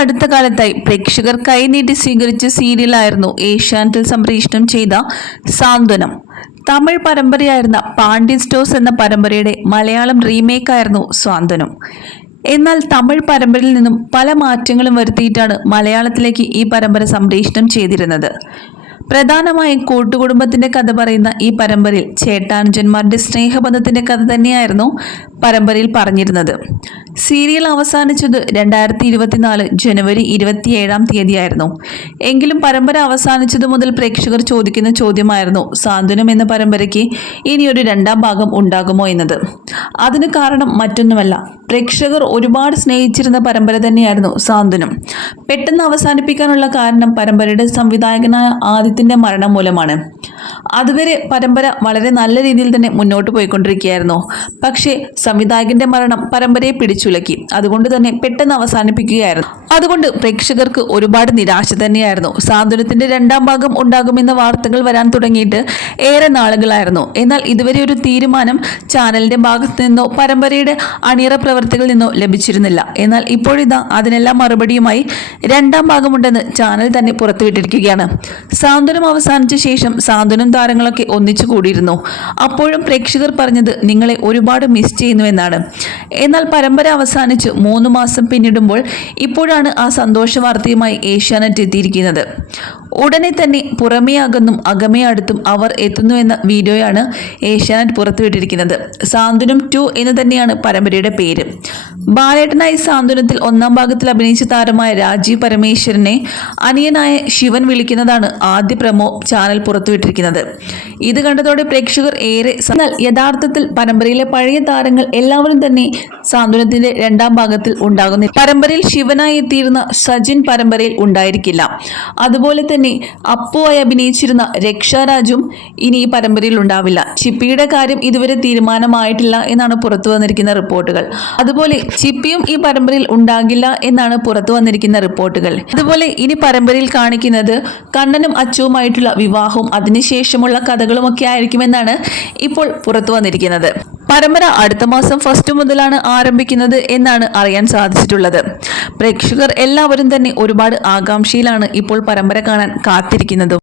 അടുത്ത കാലത്തായി പ്രേക്ഷകർ കൈനീട്ടി സ്വീകരിച്ച സീരിയലായിരുന്നു ഏഷ്യാനെറ്റിൽ സംപ്രേഷണം ചെയ്ത സാന്ത്വനം. തമിഴ് പരമ്പരയായിരുന്ന പാണ്ഡ്യൻ സ്റ്റോസ് എന്ന പരമ്പരയുടെ മലയാളം റീമേക്കായിരുന്നു സാന്ത്വനം. എന്നാൽ തമിഴ് പരമ്പരയിൽ നിന്നും പല മാറ്റങ്ങളും വരുത്തിയിട്ടാണ് മലയാളത്തിലേക്ക് ഈ പരമ്പര സംപ്രേഷണം ചെയ്തിരുന്നത്. പ്രധാനമായും കൂട്ടുകുടുംബത്തിന്റെ കഥ പറയുന്ന ഈ പരമ്പരയിൽ ചേട്ടാനുജന്മാരുടെ സ്നേഹബന്ധത്തിന്റെ കഥ തന്നെയായിരുന്നു പരമ്പരയിൽ പറഞ്ഞിരുന്നത്. സീരിയൽ അവസാനിച്ചത് രണ്ടായിരത്തി ഇരുപത്തിനാല് ജനുവരി ഇരുപത്തിയേഴാം തീയതിയായിരുന്നു. എങ്കിലും പരമ്പര അവസാനിച്ചതു മുതൽ പ്രേക്ഷകർ ചോദിക്കുന്ന ചോദ്യമായിരുന്നു സാന്ത്വനം എന്ന പരമ്പരയ്ക്ക് ഇനിയൊരു രണ്ടാം ഭാഗം ഉണ്ടാകുമോ എന്നത്. അതിന് കാരണം മറ്റൊന്നുമല്ല പ്രേക്ഷകർ ഒരുപാട് സ്നേഹിച്ചിരുന്ന പരമ്പര തന്നെയായിരുന്നു സാന്ത്വനം. പെട്ടെന്ന് അവസാനിപ്പിക്കാനുള്ള കാരണം പരമ്പരയുടെ സംവിധായകനായ ആദിത്യന്റെ മരണം മൂലമാണ് അതുവരെ പരമ്പര വളരെ നല്ല രീതിയിൽ തന്നെ മുന്നോട്ട് പോയിക്കൊണ്ടിരിക്കുകയായിരുന്നു. പക്ഷേ സംവിധായകന്റെ മരണം പരമ്പരയെ പിടിച്ചുലക്കി. അതുകൊണ്ട് തന്നെ പെട്ടെന്ന് അവസാനിപ്പിക്കുകയായിരുന്നു. അതുകൊണ്ട് പ്രേക്ഷകർക്ക് ഒരുപാട് നിരാശ തന്നെയായിരുന്നു. സാന്ത്വനത്തിന്റെ രണ്ടാം ഭാഗം ഉണ്ടാകുമെന്ന വാർത്തകൾ വരാൻ തുടങ്ങിയിട്ട് ഏറെ നാളുകളായിരുന്നു. എന്നാൽ ഇതുവരെ ഒരു തീരുമാനം ചാനലിന്റെ ഭാഗത്ത് നിന്നോ പരമ്പരയുടെ അണിയറ പ്രവർത്തികളിൽ നിന്നോ ലഭിച്ചിരുന്നില്ല. എന്നാൽ ഇപ്പോഴിതാ അതിനെല്ലാം മറുപടിയുമായി രണ്ടാം ഭാഗമുണ്ടെന്ന് ചാനൽ തന്നെ പുറത്തുവിട്ടിരിക്കുകയാണ്. സാന്ത്വനം അവസാനിച്ച ശേഷം താരങ്ങളൊക്കെ ഒന്നിച്ചു കൂടിയിരുന്നു. അപ്പോഴും പ്രേക്ഷകർ പറഞ്ഞത് നിങ്ങളെ ഒരുപാട് മിസ് ചെയ്യുന്നുവെന്നാണ്. എന്നാൽ പരമ്പര അവസാനിച്ച് മൂന്ന് മാസം പിന്നിടുമ്പോൾ ഇപ്പോഴാണ് ആ സന്തോഷ വാർത്തയുമായി ഏഷ്യാനെറ്റ് എത്തിയിരിക്കുന്നത്. ഉടനെ തന്നെ പുറമേ അകന്നും അകമേ അടുത്തും അവർ എത്തുന്നു എന്ന വീഡിയോയാണ് ഏഷ്യാനെറ്റ് പുറത്തുവിട്ടിരിക്കുന്നത്. സാന്ത്വനം ടു എന്ന് തന്നെയാണ് പരമ്പരയുടെ പേര്. ബാലേട്ടനായി സാന്ത്വനത്തിൽ ഒന്നാം ഭാഗത്തിൽ അഭിനയിച്ച താരമായ രാജീവ് പരമേശ്വരനെ അനിയനായ ശിവൻ വിളിക്കുന്നതാണ് ആദ്യ പ്രമോ ചാനൽ പുറത്തുവിട്ടിരിക്കുന്നത്. ഇത് കണ്ടതോടെ പ്രേക്ഷകർ ഏറെ എന്നാൽ യഥാർത്ഥത്തിൽ പരമ്പരയിലെ പഴയ താരങ്ങൾ എല്ലാവരും തന്നെ സാന്ത്വനത്തിന്റെ രണ്ടാം ഭാഗത്തിൽ ഉണ്ടാകുന്നില്ല. പരമ്പരയിൽ ശിവനായി എത്തിയിരുന്ന സജിൻ പരമ്പരയിൽ ഉണ്ടായിരിക്കില്ല. അതുപോലെ തന്നെ അപ്പുവായി അഭിനയിച്ചിരുന്ന രക്ഷാരാജും ഇനി ഈ പരമ്പരയിൽ ഉണ്ടാവില്ല. ചിപ്പിയുടെ കാര്യം ഇതുവരെ തീരുമാനമായിട്ടില്ല എന്നാണ് പുറത്തു വന്നിരിക്കുന്ന റിപ്പോർട്ടുകൾ. അതുപോലെ ചിപ്പിയും ഈ പരമ്പരയിൽ ഉണ്ടാകില്ല എന്നാണ് പുറത്തു വന്നിരിക്കുന്ന റിപ്പോർട്ടുകൾ. അതുപോലെ ഇനി പരമ്പരയിൽ കാണിക്കുന്നത് കണ്ണനും അച്ചുവുമായിട്ടുള്ള വിവാഹവും അതിനുശേഷമുള്ള കഥകളും ഒക്കെ ആയിരിക്കുമെന്നാണ് ഇപ്പോൾ പുറത്തു വന്നിരിക്കുന്നത്. പരമ്പര അടുത്ത മാസം ഫസ്റ്റ് മുതലാണ് ആരംഭിക്കുന്നത് എന്നാണ് അറിയാൻ സാധിച്ചിട്ടുള്ളത്. പ്രേക്ഷകർ എല്ലാവരും തന്നെ ഒരുപാട് ആകാംക്ഷയിലാണ് ഇപ്പോൾ പരമ്പര കാണാൻ കാത്തിരിക്കുന്നതും.